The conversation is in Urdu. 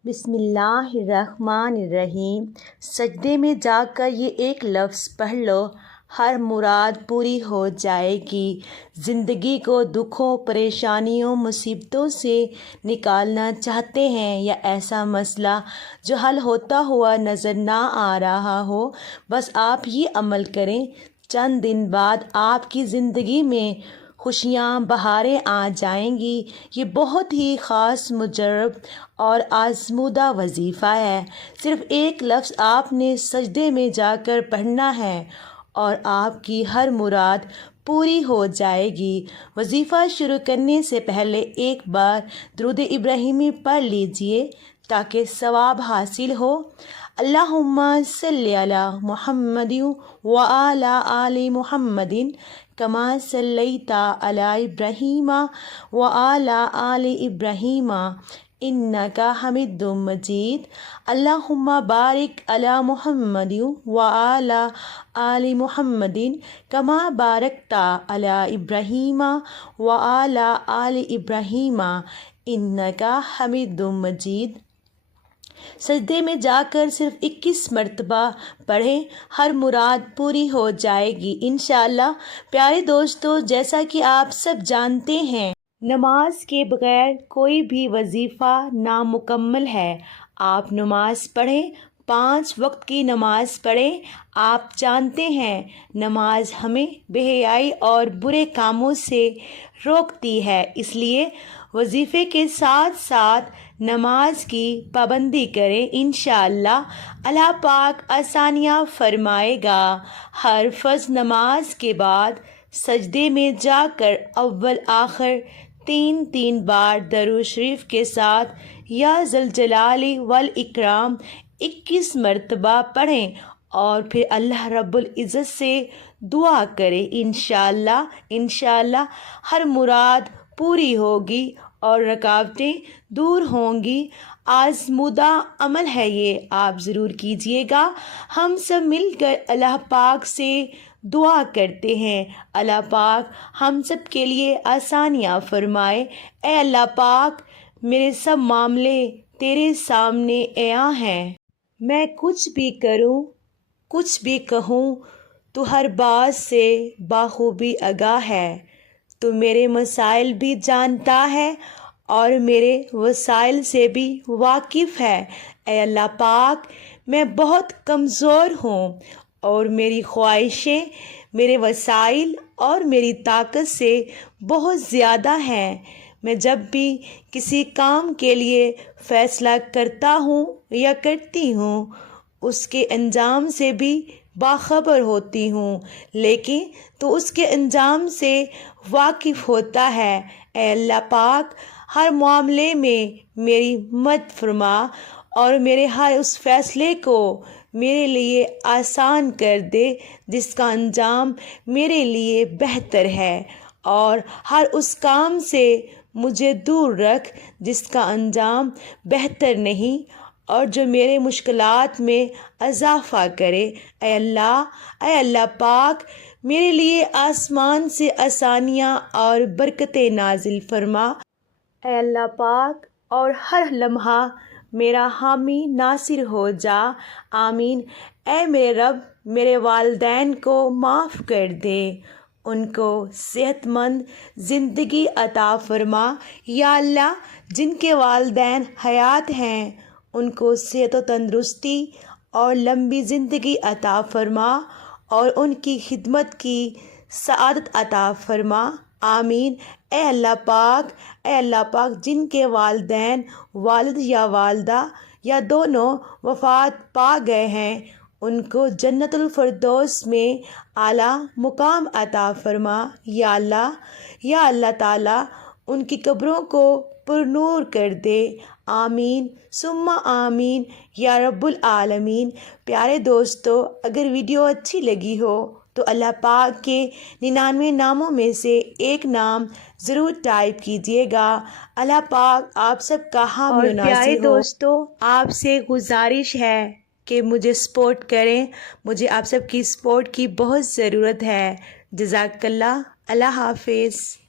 بسم اللہ الرحمن الرحیم۔ سجدے میں جا کر یہ ایک لفظ پڑھ لو، ہر مراد پوری ہو جائے گی۔ زندگی کو دکھوں، پریشانیوں، مصیبتوں سے نکالنا چاہتے ہیں یا ایسا مسئلہ جو حل ہوتا ہوا نظر نہ آ رہا ہو، بس آپ یہ عمل کریں، چند دن بعد آپ کی زندگی میں خوشیاں بہاریں آ جائیں گی۔ یہ بہت ہی خاص، مجرب اور آزمودہ وظیفہ ہے۔ صرف ایک لفظ آپ نے سجدے میں جا کر پڑھنا ہے اور آپ کی ہر مراد پوری ہو جائے گی۔ وظیفہ شروع کرنے سے پہلے ایک بار درود ابراہیمی پڑھ لیجئے تاکہ ثواب حاصل ہو۔ اللہم صلی علی محمد وعلی آل محمد کما صلیت علی ابراہیم وعلی آل ابراہیم انک حمید مجید۔ اللہم بارک علی محمد وعلی آل محمد کما بارکت علی ابراہیم وعلی آل ابراہیم انک حمید مجید۔ سجدے میں جا کر صرف 21 مرتبہ پڑھیں، ہر مراد پوری ہو جائے گی انشاءاللہ۔ پیارے دوستو، جیسا کہ آپ سب جانتے ہیں، نماز کے بغیر کوئی بھی وظیفہ نامکمل ہے۔ آپ نماز پڑھیں، 5 وقت کی نماز پڑھیں۔ آپ جانتے ہیں نماز ہمیں بے حیائی اور برے کاموں سے روکتی ہے، اس لیے وظیفے کے ساتھ ساتھ نماز کی پابندی کریں، انشاءاللہ اللہ پاک آسانیاں فرمائے گا۔ ہر فرض نماز کے بعد سجدے میں جا کر اول آخر 3 بار درود شریف کے ساتھ یا ذوالجلال والاکرام 21 مرتبہ پڑھیں اور پھر اللہ رب العزت سے دعا کریں۔ انشاءاللہ ہر مراد پوری ہوگی اور رکاوٹیں دور ہوں گی۔ آزمودہ عمل ہے یہ، آپ ضرور کیجئے گا۔ ہم سب مل کر اللہ پاک سے دعا کرتے ہیں، اللہ پاک ہم سب کے لیے آسانیاں فرمائے۔ اے اللہ پاک، میرے سب معاملے تیرے سامنے عیاں ہیں، میں کچھ بھی کروں، کچھ بھی کہوں، تو ہر بات سے بخوبی آگاہ ہے۔ تو میرے مسائل بھی جانتا ہے اور میرے وسائل سے بھی واقف ہے۔ اے اللہ پاک، میں بہت کمزور ہوں اور میری خواہشیں میرے وسائل اور میری طاقت سے بہت زیادہ ہیں۔ میں جب بھی کسی کام کے لیے فیصلہ کرتا ہوں یا کرتی ہوں، اس کے انجام سے بھی باخبر ہوتی ہوں، لیکن تو اس کے انجام سے واقف ہوتا ہے۔ اے اللہ پاک، ہر معاملے میں میری مدد فرما اور میرے ہر اس فیصلے کو میرے لیے آسان کر دے جس کا انجام میرے لیے بہتر ہے، اور ہر اس کام سے مجھے دور رکھ جس کا انجام بہتر نہیں اور جو میرے مشکلات میں اضافہ کرے۔ اے اللہ پاک، میرے لیے آسمان سے آسانیاں اور برکتیں نازل فرما۔ اے اللہ پاک، اور ہر لمحہ میرا حامی ناصر ہو جا، آمین۔ اے میرے رب، میرے والدین کو معاف کر دے، ان کو صحت مند زندگی عطا فرما۔ یا اللہ، جن کے والدین حیات ہیں ان کو صحت و تندرستی اور لمبی زندگی عطا فرما اور ان کی خدمت کی سعادت عطا فرما، آمین۔ اے اللہ پاک، جن کے والدین، والد یا والدہ یا دونوں وفات پا گئے ہیں، ان کو جنت الفردوس میں اعلیٰ مقام عطا فرما۔ یا اللہ تعالیٰ، ان کی قبروں کو پر نور کر دے، آمین ثم آمین یا رب العالمین۔ پیارے دوستو، اگر ویڈیو اچھی لگی ہو تو اللہ پاک کے 99 ناموں میں سے ایک نام ضرور ٹائپ کیجئے گا۔ اللہ پاک آپ سب کا حامی و ناصر ہو۔ پیارے دوستو، آپ سے گزارش ہے کہ مجھے سپورٹ کریں، مجھے آپ سب کی سپورٹ کی بہت ضرورت ہے۔ جزاک اللہ، اللہ حافظ۔